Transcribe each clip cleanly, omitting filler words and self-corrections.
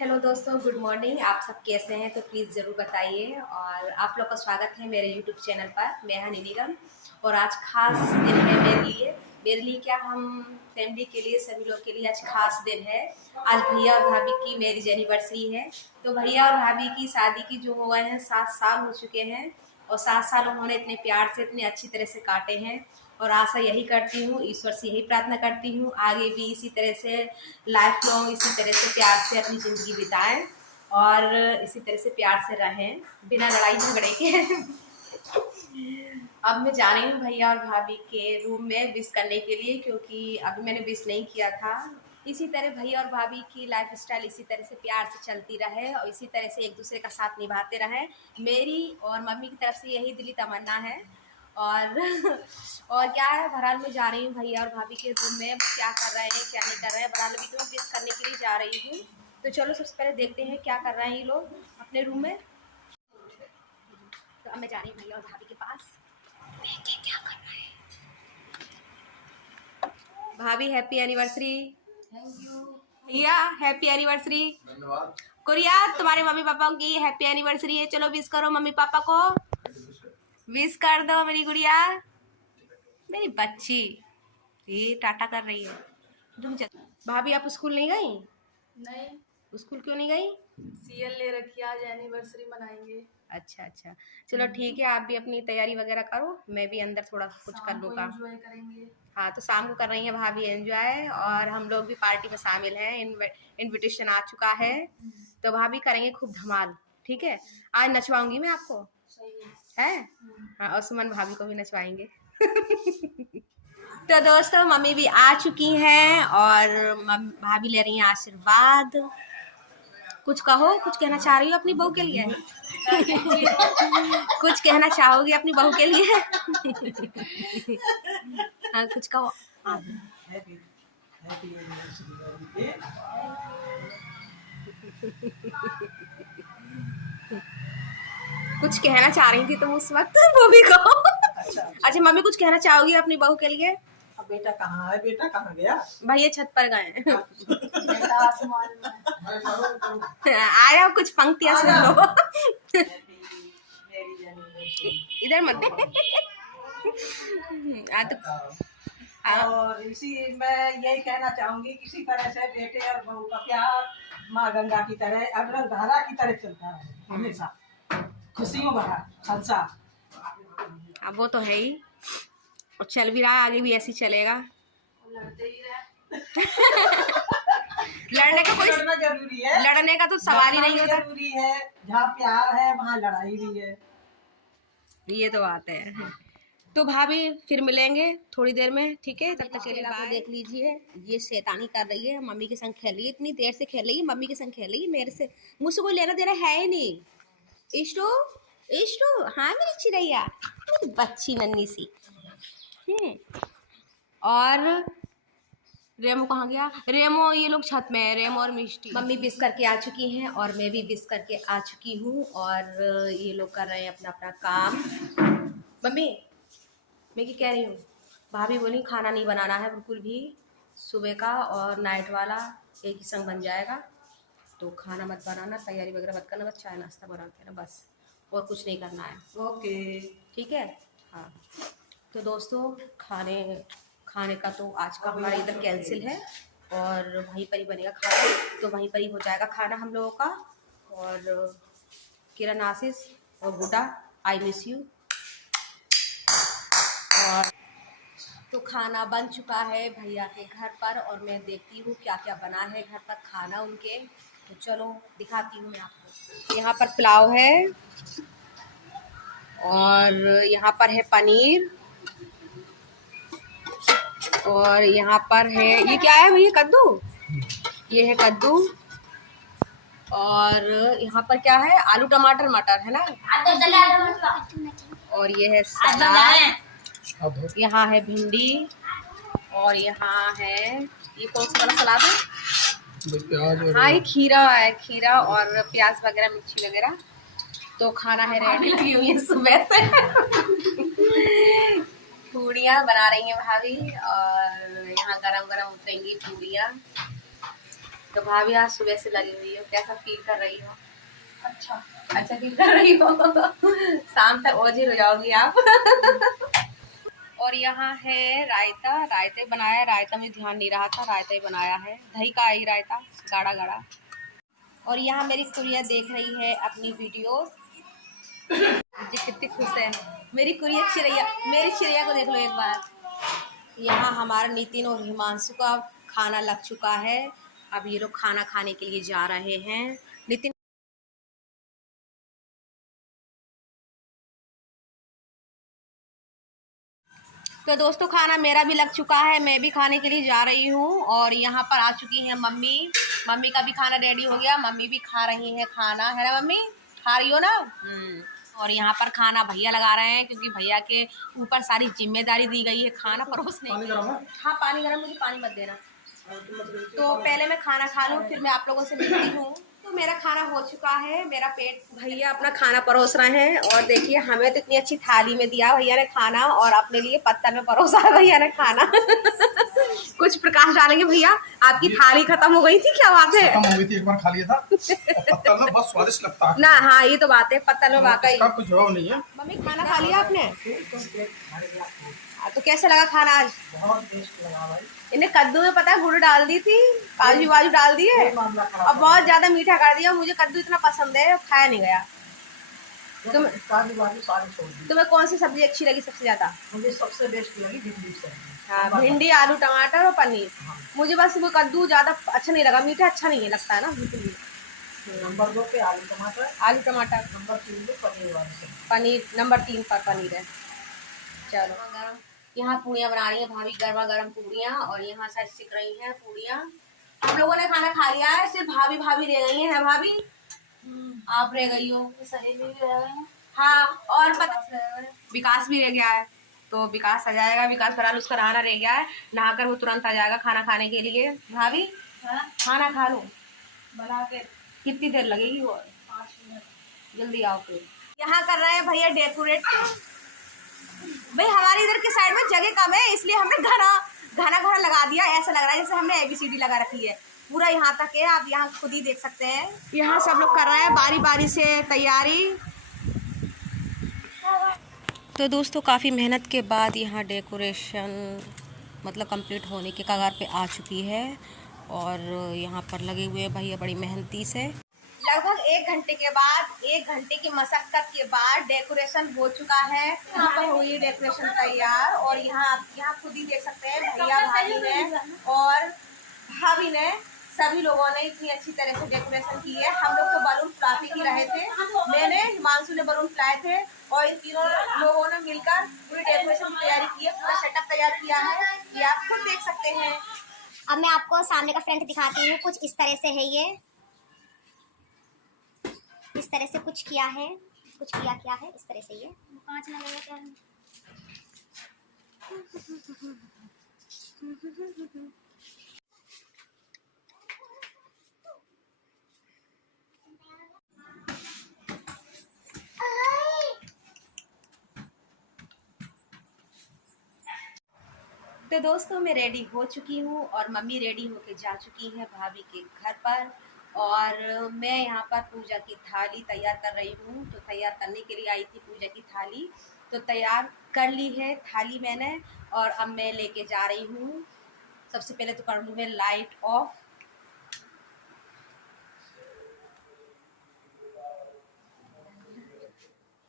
Hello दोस्तों, good morning. आप सब कैसे हैं? तो प्लीज़ ज़रूर बताइए। और आप लोग का स्वागत है मेरे यूट्यूब चैनल पर। मैं हनी निगम। और आज खास दिन है मेरे लिए क्या, हम फैमिली के लिए, सभी लोग के लिए आज खास दिन है। आज भैया और भाभी की मैरिज एनिवर्सरी है। तो भैया और भाभी की शादी की जो हो गए हैं 7 साल हो चुके हैं। और 7 साल उन्होंने इतने प्यार से, इतने अच्छी तरह से काटे हैं। और आशा यही करती हूँ, ईश्वर से यही प्रार्थना करती हूँ, आगे भी इसी तरह से लाइफ लॉन्ग इसी तरह से प्यार से अपनी ज़िंदगी बिताएं और इसी तरह से प्यार से रहें बिना लड़ाई झगड़े के। अब मैं जा रही हूँ भैया और भाभी के रूम में विश करने के लिए, क्योंकि अभी मैंने विश नहीं किया था। इसी तरह भैया और भाभी की लाइफ स्टाइल इसी तरह से प्यार से चलती रहे और इसी तरह से एक दूसरे का साथ निभाते रहें। मेरी और मम्मी की तरफ से यही दिली तमन्ना है। और और क्या है, बहरहाल में जा रही हूँ भैया और भाभी के रूम में। क्या कर रहे हैं क्या नहीं कर रहे हैं, बहरहाल अभी तो मैं विश करने के लिए जा रही हूँ। तो चलो सबसे पहले देखते हैं क्या कर रहे हैं ये लोग अपने रूम में। तो अब मैं जा रही हूँ भैया और भाभी के पास, देखते क्या कर रहे हैं। भाभी हैप्पी एनिवर्सरी। Thank you. भैया हैप्पी एनिवर्सरी। धन्यवाद। कोरिया तुम्हारे मम्मी पापा की हैप्पी एनिवर्सरी है। चलो विश करो मम्मी पापा को, विश कर दो मेरी गुड़िया, मेरी बच्ची। ये टाटा कर रही है। तुम भाभी आप स्कूल नहीं गई? नहीं, स्कूल क्यों नहीं गई? सीएल ले रखी, आज एनिवर्सरी मनाएंगे। अच्छा अच्छा, चलो ठीक है। आप भी अपनी तैयारी वगैरह करो, मैं भी अंदर थोड़ा कुछ कर शाम को लूँगा। एंजॉय करेंगे। हाँ, तो शाम को कर रही हैं भाभी एंजॉय और हम लोग भी पार्टी में शामिल हैं। इनविटेशन आ चुका है, तो भाभी करेंगे खूब धमाल। ठीक है, आज नचवाऊंगी मैं आपको, सही है? है। हाँ, और सुमन भाभी को भी नचवाएंगे। तो दोस्तों मम्मी भी आ चुकी हैं और भाभी ले रही हैं आशीर्वाद। कुछ कहो, कुछ कहना चाह रही हो अपनी बहू के लिए? कुछ कहना चाहोगी अपनी बहू के लिए? हाँ, कुछ कहो। कुछ कहना चाह रही थी तुम उस वक्त, वो भी कहो। अच्छा मम्मी कुछ कहना चाहोगी अपनी बहू के लिए? अब बेटा कहाँ है? बेटा कहाँ गया? भैया छत पर गए हैं। बेटा आसमान में। आया कुछ पंक्तियां सुन लो। इधर मत आ तो और इसी मैं यही कहना चाहूंगी, किसी तरह से बेटे और बहू का प्यार माँ गंगा की तरह, अग्र धारा की तरह चलता है हमेशा, खुशियों भरा संसार। अब वो तो है ही, और चल भी रहा है, आगे भी ऐसे ही चलेगा। लड़ते ही रहे। लड़ने का कोई लड़ना जरूरी है, लड़ने का तो सवाल ही नहीं होता। जरूरी है, जहाँ प्यार है वहाँ लड़ाई भी है। ये तो बात है। तो भाभी फिर मिलेंगे थोड़ी देर में, ठीक है? तब तक के लिए बाय। देख लीजिए, ये शैतानी कर रही है, मम्मी के संग खेल रही है, इतनी देर से खेल रही है, मम्मी के संग खेल रही है, मेरे से मुझसे कोई लेना देना है ही नहीं। इष्टू इष्टू, हाँ मेरी चिड़ैया, मेरी बच्ची नन्ही सी। और रेमो कहाँ गया? रेमो, ये लोग छत में है, रेमो और मिष्टी। मम्मी विश करके आ चुकी हैं और मैं भी विश करके आ चुकी हूँ और ये लोग कर रहे हैं अपना अपना काम। मम्मी मैं क्या कह रही हूँ, भाभी बोली खाना नहीं बनाना है बिल्कुल भी, सुबह का और नाइट वाला एक ही संग बन जाएगा, तो खाना मत बनाना, तैयारी वगैरह मत करना, बस चाय नाश्ता बना देना बस, और कुछ नहीं करना है। ओके, ठीक है। हाँ, तो दोस्तों खाने का तो आज का हमारा इधर कैंसिल है और वहीं पर ही बनेगा खाना, तो वहीं पर ही हो जाएगा खाना हम लोगों का। और किरण, आशीष और गुड्डा, आई मिस यू। और तो खाना बन चुका है भैया के घर पर और मैं देखती हूँ क्या क्या बना है घर पर खाना उनके, तो चलो दिखाती हूँ मैं आपको। यहाँ पर पुलाव है और यहाँ पर है पनीर और यहाँ पर है, ये क्या है भैया? कद्दू। ये है कद्दू और यहाँ पर क्या है? आलू टमाटर मटर है ना। और ये है सलाद, यहाँ है भिंडी और यहाँ है ये कौन सा वाला सलाद है? हाँ ये खीरा है, खीरा और प्याज वगैरह, मिर्ची वगैरह। तो खाना है रेडी, लगी हुई है सुबह से। पूड़ियाँ बना रही हैं भाभी और यहाँ गरम गरम उतरेंगी पूड़ियाँ। तो भाभी आज सुबह से लगी हुई हो, कैसा फील कर रही हो? अच्छा। अच्छा फील कर रही हो। शाम तक ओझल हो जाओगी आप। और यहाँ है रायता, रायता ही बनाया, रायता में ध्यान नहीं रहा था, रायता ही बनाया है, दही का ही रायता, गाढ़ा गाढ़ा। और यहाँ मेरी कुड़िया देख रही है अपनी वीडियो, जी कितनी खुश है मेरी कुड़िया चिड़ैया, मेरी चिड़ैया को देख लो एक बार। यहाँ हमारा नितिन और हिमांशु का खाना लग चुका है, अब ये लोग खाना खाने के लिए जा रहे हैं। नितिन तो दोस्तों खाना मेरा भी लग चुका है, मैं भी खाने के लिए जा रही हूँ। और यहाँ पर आ चुकी है मम्मी, मम्मी का भी खाना रेडी हो गया, मम्मी भी खा रही है खाना, है ना मम्मी? खा रही हो ना? और यहाँ पर खाना भैया लगा रहे हैं क्योंकि भैया के ऊपर सारी जिम्मेदारी दी गई है खाना परोसने की। हाँ पानी गर्म, मुझे पानी मत देना। तो पहले मैं खाना खा लूँ फिर मैं आप लोगों से मिलती हूँ। तो मेरा खाना हो चुका है, मेरा पेट, भैया अपना खाना परोस रहे हैं। और देखिए हमें तो इतनी अच्छी थाली में दिया भैया ने खाना, और अपने लिए पत्तल में परोसा है भैया ने खाना। कुछ प्रकाश डालेंगे भैया, आपकी थाली खत्म हो गई थी, क्या बात है? खत्म हो गई थी, एक बार खा लिया था। पत्तल ना बहुत स्वादिष्ट लगता है ना, हाँ ये तो बात है, पत्तल में वाकई। इसका कोई जवाब नहीं है। मम्मी खाना खा लिया आपने? तो कैसे लगा खाना आज? बहुत टेस्ट लगा भाई। इन्हें कद्दू में पता है गुड़ डाल दी थी, काजू वाजू डाल दिए, और बहुत ज्यादा मीठा कर दिया। मुझे कद्दू इतना पसंद है, खाया नहीं गया। तुम्हें कौन सी सब्जी अच्छी लगी सबसे ज्यादा? मुझे सबसे बेस्ट लगी भिंडी सब्जी। हाँ भिंडी, आलू, टमाटर और पनीर। मुझे बस वो कद्दू ज्यादा अच्छा नहीं लगा, मीठा अच्छा नहीं लगता है ना बिल्कुल भी। नंबर 2 पे आलू टमाटर, आलू टमाटर, नंबर 3 पे पनीर वाली सब्जी। पनीर नंबर 3 पर पनीर है। चलो यहाँ पूड़ियाँ बना रही है भाभी, गर्मा गर्म पूड़ियाँ, और यहाँ शायद सिक रही हैं पूड़ियाँ। हम लोगों ने खाना खा लिया है, सिर्फ भाभी भाभी रह गई हैं। है भाभी? आप रह गई हो, सहेली भी रह गई। हाँ और पता विकास भी रह गया है, तो विकास आ जाएगा, विकास फिलहाल उसका नहाना रह गया है, नहाकर वो तुरंत आ जाएगा खाना खाने के लिए। भाभी खाना खा लो, बना के। कितनी देर लगेगी? वो 5 मिनट। जल्दी आओ फिर। यहाँ कर रहे हैं भैया डेकोरेट। भाई हमारी इधर की साइड में जगह कम है, इसलिए हमने घना घना घना लगा दिया, ऐसा लग रहा है जैसे हमने ABCD लगा रखी है। पूरा यहाँ तक है, आप यहाँ खुद ही देख सकते हैं। यहाँ सब लोग कर रहे हैं बारी बारी से तैयारी। तो दोस्तों काफ़ी मेहनत के बाद यहाँ डेकोरेशन मतलब कंप्लीट होने के कगार पे आ चुकी है, और यहाँ पर लगे हुए भैया बड़ी मेहनती से। लगभग 1 घंटे के बाद, 1 घंटे की मशक्कत के बाद डेकोरेशन हो चुका है। यहाँ पर हुई डेकोरेशन तैयार, और यहाँ खुद ही देख सकते हैं भैया, भाभी ने और भाभी ने, सभी लोगों ने इतनी अच्छी तरह से डेकोरेशन की है। हम लोग तो बलून फुलाते ही रहे थे, मैंने, हिमांशु ने बलून फुलाए थे, और इन तीनों लोगों ने मिलकर पूरी डेकोरेशन की तैयारी की है, पूरा सेटअप तैयार किया है, ये आप खुद देख सकते हैं। अब मैं आपको सामने का फ्रंट दिखाती हूँ, कुछ इस तरह से है, ये इस तरह से कुछ किया है, कुछ किया है इस तरह से। ये 5 लगेगा क्या? तो दोस्तों मैं रेडी हो चुकी हूँ, और मम्मी रेडी होके जा चुकी हैं भाभी के घर पर, और मैं यहाँ पर पूजा की थाली तैयार कर रही हूँ। तो तैयार करने के लिए आई थी पूजा की थाली, तो तैयार कर ली है थाली मैंने, और अब मैं लेके जा रही हूँ। सबसे पहले तो कर लूँ मैं लाइट ऑफ।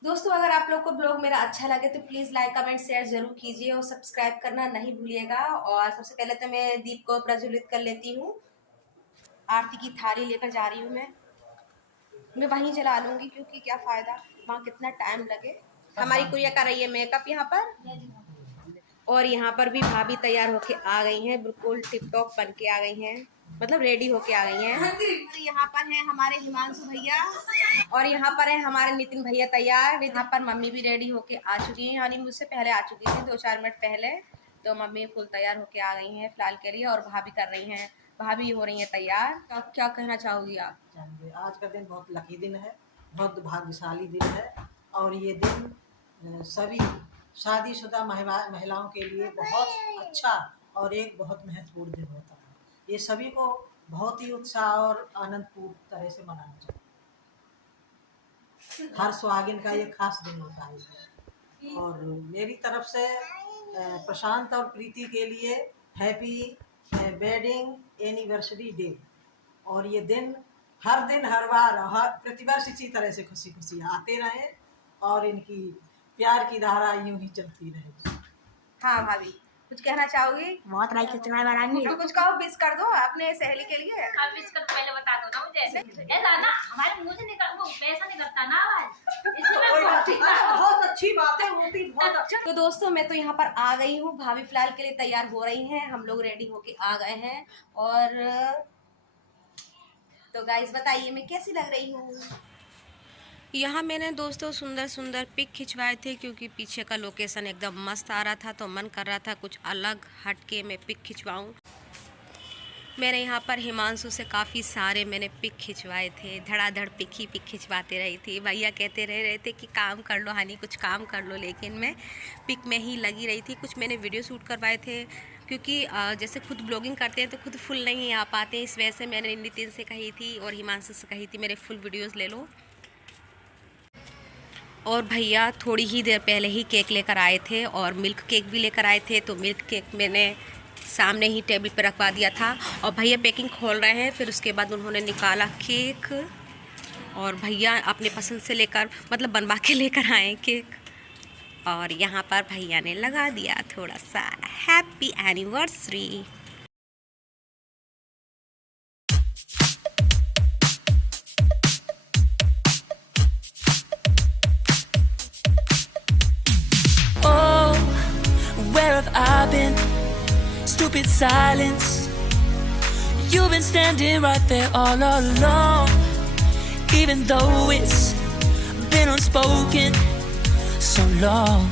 दोस्तों अगर आप लोग को ब्लॉग मेरा अच्छा लगे तो प्लीज़ लाइक कमेंट शेयर ज़रूर कीजिए, और सब्सक्राइब करना नहीं भूलिएगा। और सबसे पहले तो मैं दीप को प्रज्वलित कर लेती हूँ। आरती की थाली लेकर जा रही हूँ मैं वहीं जला लूँगी, क्योंकि क्या फ़ायदा वहाँ कितना टाइम लगे। हमारी कुड़िया कर रही है मेकअप यहाँ पर, और यहाँ पर भी भाभी तैयार होके आ गई हैं, बिल्कुल टिप टॉप बन के आ गई हैं, मतलब रेडी होके आ गई हैं। यहाँ पर है हमारे हिमांशु भैया, और यहाँ पर है हमारे नितिन भैया तैयार। यहाँ पर मम्मी भी रेडी होके आ चुकी हैं, यानी मुझसे पहले आ चुकी थी 2-4 मिनट पहले। तो मम्मी फुल तैयार होके आ गई हैं फिलहाल के लिए, और भाभी कर रही हैं, भाभी हो रही हैं तैयार। तो क्या कहना चाहोगी आप? आज का दिन बहुत लकी दिन है, बहुत भाग्यशाली दिन है, और ये दिन सभी शादीशुदा महिलाओं के लिए बहुत अच्छा और एक बहुत महत्वपूर्ण दिन होता है। ये सभी को बहुत ही उत्साह और आनंदपूर्ण तरह से मनाना चाहिए। हर सुहागिन का ये खास दिन होता है। और मेरी तरफ से प्रशांत और प्रीति के लिए हैप्पी वेडिंग एनिवर्सरी डे। और ये दिन हर बार हर प्रतिवर्ष इसी तरह से खुशी खुशी आते रहे और इनकी प्यार की धारा यूं ही चलती रहे। हाँ भाभी, कुछ कहना चाहोगी? बहुत भाई कितना बनाएंगे। तो कुछ कहो, विश कर दो अपने सहेली के लिए। आप इसका पहले बता दो ना मुझे। ऐसा ना हमारे मुंह से निकल वो पैसा निकलता ना आवाज। इसमें बहुत अच्छी बातें होती, बहुत अच्छा। तो दोस्तों मैं तो यहाँ पर आ गई हूँ, भाभी फिलहाल के लिए तैयार हो रही हैं, हम लोग रेडी होके आ गए हैं। और तो गाइस बताइए मैं कैसी लग रही हूँ। यहाँ मैंने दोस्तों सुंदर सुंदर पिक खिंचवाए थे क्योंकि पीछे का लोकेशन एकदम मस्त आ रहा था, तो मन कर रहा था कुछ अलग हटके मैं पिक खिंचवाऊँ। मैंने यहाँ पर हिमांशु से काफ़ी सारे मैंने पिक खिंचवाए थे, धड़ाधड़ पिक खिंचवाते रही थी। भैया कहते रहे थे कि काम कर लो हानी, कुछ काम कर लो, लेकिन मैं पिक में ही लगी रही थी। कुछ मैंने वीडियो शूट करवाए थे क्योंकि जैसे खुद ब्लॉगिंग करते हैं तो खुद फुल नहीं आ पाते, इस वजह से मैंने नितिन से कही थी और हिमांशु से कही थी मेरे फुल वीडियोज़ ले लो। और भैया थोड़ी ही देर पहले ही केक लेकर आए थे और मिल्क केक भी लेकर आए थे, तो मिल्क केक मैंने सामने ही टेबल पर रखवा दिया था। और भैया पैकिंग खोल रहे हैं, फिर उसके बाद उन्होंने निकाला केक और भैया अपने पसंद से लेकर मतलब बनवा के लेकर आए केक। और यहाँ पर भैया ने लगा दिया थोड़ा सा happy anniversary. Where have I been? Stupid silence. You've been standing right there all along. Even though it's been unspoken so long,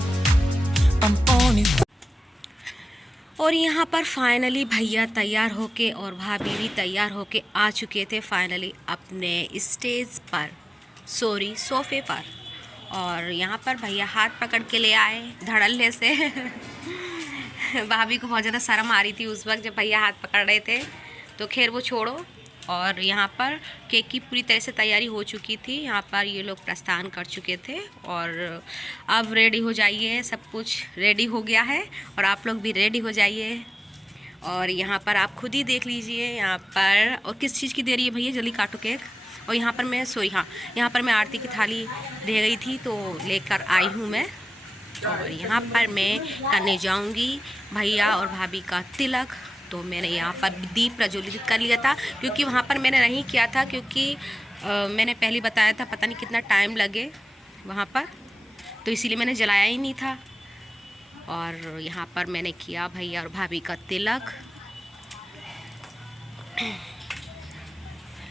I'm only. और यहाँ पर फाइनली भैया तैयार होके और भाभी भी तैयार होके आ चुके थे फाइनली अपने स्टेज पर, सॉरी सोफे पर। और यहाँ पर भैया हाथ पकड़ के ले आए धड़ल्ले से। भाभी को बहुत ज़्यादा शर्म आ रही थी उस वक्त जब भैया हाथ पकड़ रहे थे, तो खैर वो छोड़ो। और यहाँ पर केक की पूरी तरह से तैयारी हो चुकी थी। यहाँ पर ये लोग प्रस्थान कर चुके थे और अब रेडी हो जाइए, सब कुछ रेडी हो गया है और आप लोग भी रेडी हो जाइए। और यहाँ पर आप खुद ही देख लीजिए यहाँ पर। और किस चीज़ की देरी है भैया, जल्दी काटो केक। और यहाँ पर मैं यहाँ पर मैं आरती की थाली रह गई थी तो लेकर आई हूँ मैं। और यहाँ पर मैं करने जाऊँगी भैया और भाभी का तिलक। तो मैंने यहाँ पर दीप प्रज्वलित कर लिया था क्योंकि वहाँ पर मैंने नहीं किया था क्योंकि मैंने पहले बताया था पता नहीं कितना टाइम लगे वहाँ पर, तो इसीलिए मैंने जलाया ही नहीं था। और यहाँ पर मैंने किया भैया और भाभी का तिलक।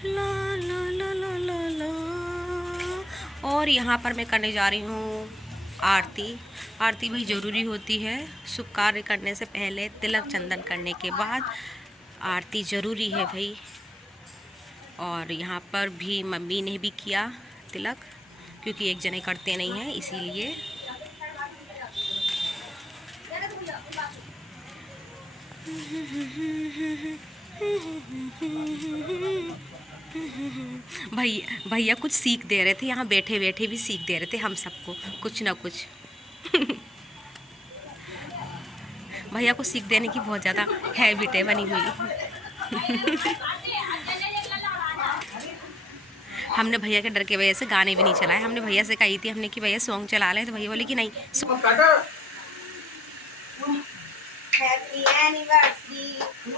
ला ला ला ला ला ला। और यहाँ पर मैं करने जा रही हूँ आरती। आरती भाई ज़रूरी होती है, शुभ कार्य करने से पहले तिलक चंदन करने के बाद आरती ज़रूरी है भाई। और यहाँ पर भी मम्मी ने भी किया तिलक क्योंकि एक जने करते नहीं हैं इसीलिए। भैया कुछ सीख दे रहे थे, यहाँ बैठे बैठे भी सीख दे रहे थे हम सबको कुछ ना कुछ। भैया को सीख देने की बहुत ज़्यादा हैबिट है बनी हुई। हमने भैया के डर के वजह से गाने भी नहीं चलाए। हमने भैया से कही थी हमने कि भैया सॉन्ग चला लें, तो भैया बोले कि नहीं। Happy anniversary to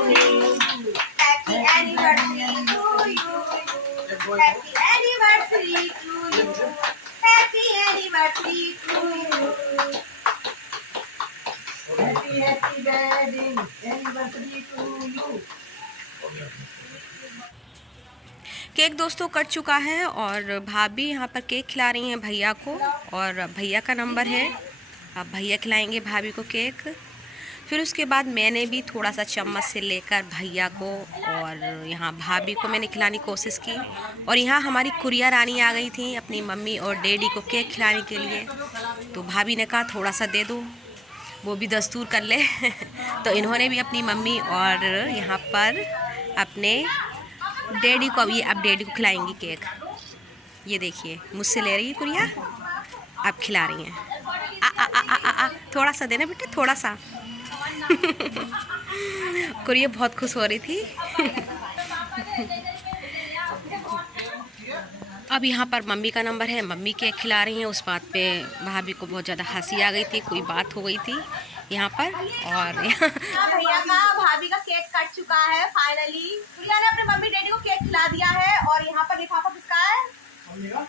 you, happy anniversary to you, happy anniversary to you, happy anniversary to you, happy wedding anniversary to you. Cake दोस्तों कट चुका है और भाभी यहाँ पर केक खिला रही हैं भैया को। और भैया का नंबर है, अब भैया खिलाएंगे भाभी को केक। फिर उसके बाद मैंने भी थोड़ा सा चम्मच से लेकर भैया को और यहाँ भाभी को मैंने खिलाने की कोशिश की। और यहाँ हमारी कुरिया रानी आ गई थी अपनी मम्मी और डैडी को केक खिलाने के लिए, तो भाभी ने कहा थोड़ा सा दे दो, वो भी दस्तूर कर ले। तो इन्होंने भी अपनी मम्मी और यहाँ पर अपने डैडी को। अब डैडी को खिलाएंगी केक। ये देखिए, मुझसे ले रही है गुड़िया, अब खिला रही हैं। थोड़ा सा देना बेटा, थोड़ा सा। गुड़िया बहुत खुश हो रही थी। अब यहाँ पर मम्मी का नंबर है, मम्मी केक खिला रही हैं। उस बात पे भाभी को बहुत ज़्यादा हंसी आ गई थी, कोई बात हो गई थी यहाँ पर। और भैया का भाभी का केक कट चुका है फाइनली। भैया ने अपने मम्मी डैडी को केक खिला दिया है। और यहाँ पर लिफाफा किसका है?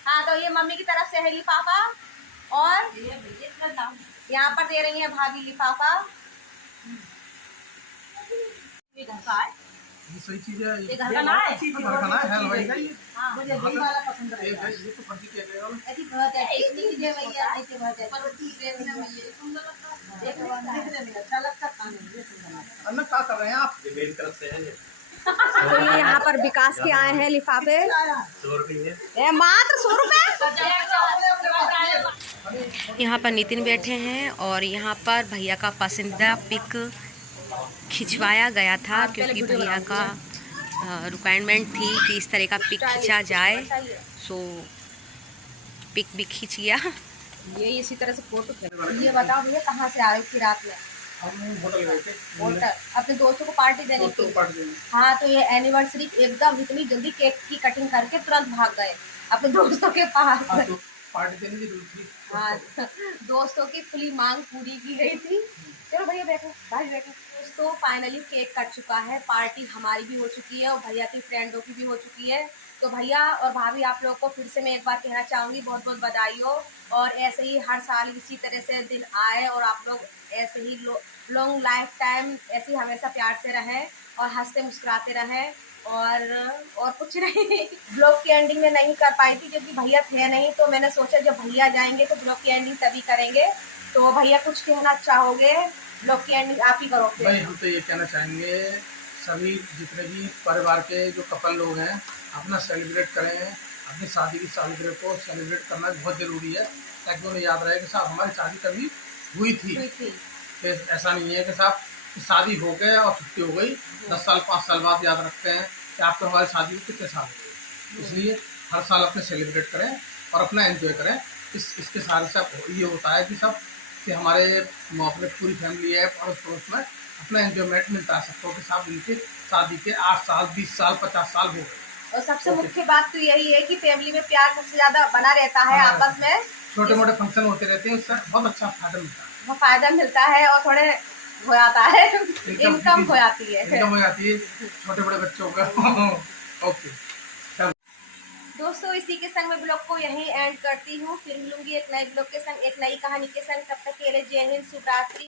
हाँ, तो ये मम्मी की तरफ से है लिफाफा। और यहाँ पर दे रही है भाभी लिफाफा। ये घर का है, ये सही चीज है। ये घर का ना है, घर का ना है, हलवाई का ये। मुझे भी वाला पसंद है। ये तो फर्जी केक है वाला। ऐसी बहुत है, एक नहीं कीजिए भैया, ऐसे बहुत है। पर ठीक है ना भैया, सुंदर लगता है। एक बार देखने में अच्छा लगता है, खाने में सुंदर लगता है। अन्ना क्या कर रहे हैं आप? ये मेरी तरफ से है ये। तो ये यहाँ पर विकास के आए हैं लिफाफे। 100 रुपये मात्र 100 रुपए। यहाँ पर नितिन बैठे हैं और यहाँ पर भैया का पसंदीदा पिक खिंचवाया गया था, क्योंकि भैया का रिक्वायरमेंट थी कि इस तरह का पिक खींचा जाए। सो पिक भी खींच गया। ये इसी तरह से फोटो। ये बताओ भैया, कहाँ से आ रही थी रात में? हम होटल गए थे। होटल अपने दोस्तों को पार्टी देने दोस्तों की। को पार्टी देनी। हाँ, तो ये एनिवर्सरी एकदम इतनी जल्दी केक की कटिंग करके तुरंत भाग गए अपने दोस्तों के पास। हाँ, तो पार्टी देने की जरूरत थी। हाँ, दोस्तों की खुली मांग पूरी की गई थी। चलो भैया बैठो, भाई बैठो। दोस्तों फाइनली केक कट चुका है, पार्टी हमारी भी हो चुकी है और भैया की फ्रेंडों की भी हो चुकी है। तो भैया और भाभी, आप लोगों को फिर से मैं एक बार कहना चाहूँगी, बहुत बहुत बधाई हो। और ऐसे ही हर साल इसी तरह से दिन आए और आप लोग ऐसे ही लॉन्ग लाइफ टाइम ऐसे ही हमेशा प्यार से रहें और हंसते मुस्कुराते रहें। और कुछ नहीं। ब्लॉग की एंडिंग में नहीं कर पाई थी क्योंकि भैया थे नहीं, तो मैंने सोचा जब भैया जाएंगे तो ब्लॉग की एंडिंग तभी करेंगे। तो भैया कुछ कहना चाहोगे? ब्लॉग की एंडिंग आप ही करोगे। भाई हम तो ये कहना चाहेंगे, सभी जितने भी परिवार के जो कपल लोग हैं अपना सेलिब्रेट करें, अपनी शादी की सालगिरह को सेलिब्रेट करना बहुत ज़रूरी है, ताकि उन्हें याद रहे कि साहब हमारी शादी कभी हुई थी। कि ऐसा नहीं है कि साहब शादी हो गए और छुट्टी हो गई, 10 साल 5 साल बाद याद रखते हैं कि आपको हमारी शादी को कितने साल हो गए। इसलिए हर साल अपने सेलिब्रेट करें और अपना एंजॉय करें। इसके साथ साथ ये होता है कि सब कि हमारे अपने पूरी फैमिली है और पड़ोस में अपना एंजॉयमेंट मिलता है सबको कि साहब इनके शादी के 8 साल 20 साल 50 साल हो गए। और सबसे मुख्य बात तो यही है कि फैमिली में प्यार सबसे ज्यादा बना रहता है आपस में। छोटे मोटे फंक्शन होते रहते हैं, उससे बहुत अच्छा फायदा मिलता है। वो फायदा मिलता है और थोड़े हो जाता है, इनकम हो जाती है। इनकम हो जाती है छोटे बड़े बच्चों का। ओके दोस्तों, इसी के संग मैं ब्लॉग को यहीं एंड करती हूँ। फिर मिलूंगी एक नए ब्लॉग के संग, एक नई कहानी के संग। तब तक के लिए जय हिंद, शुभ रात्रि।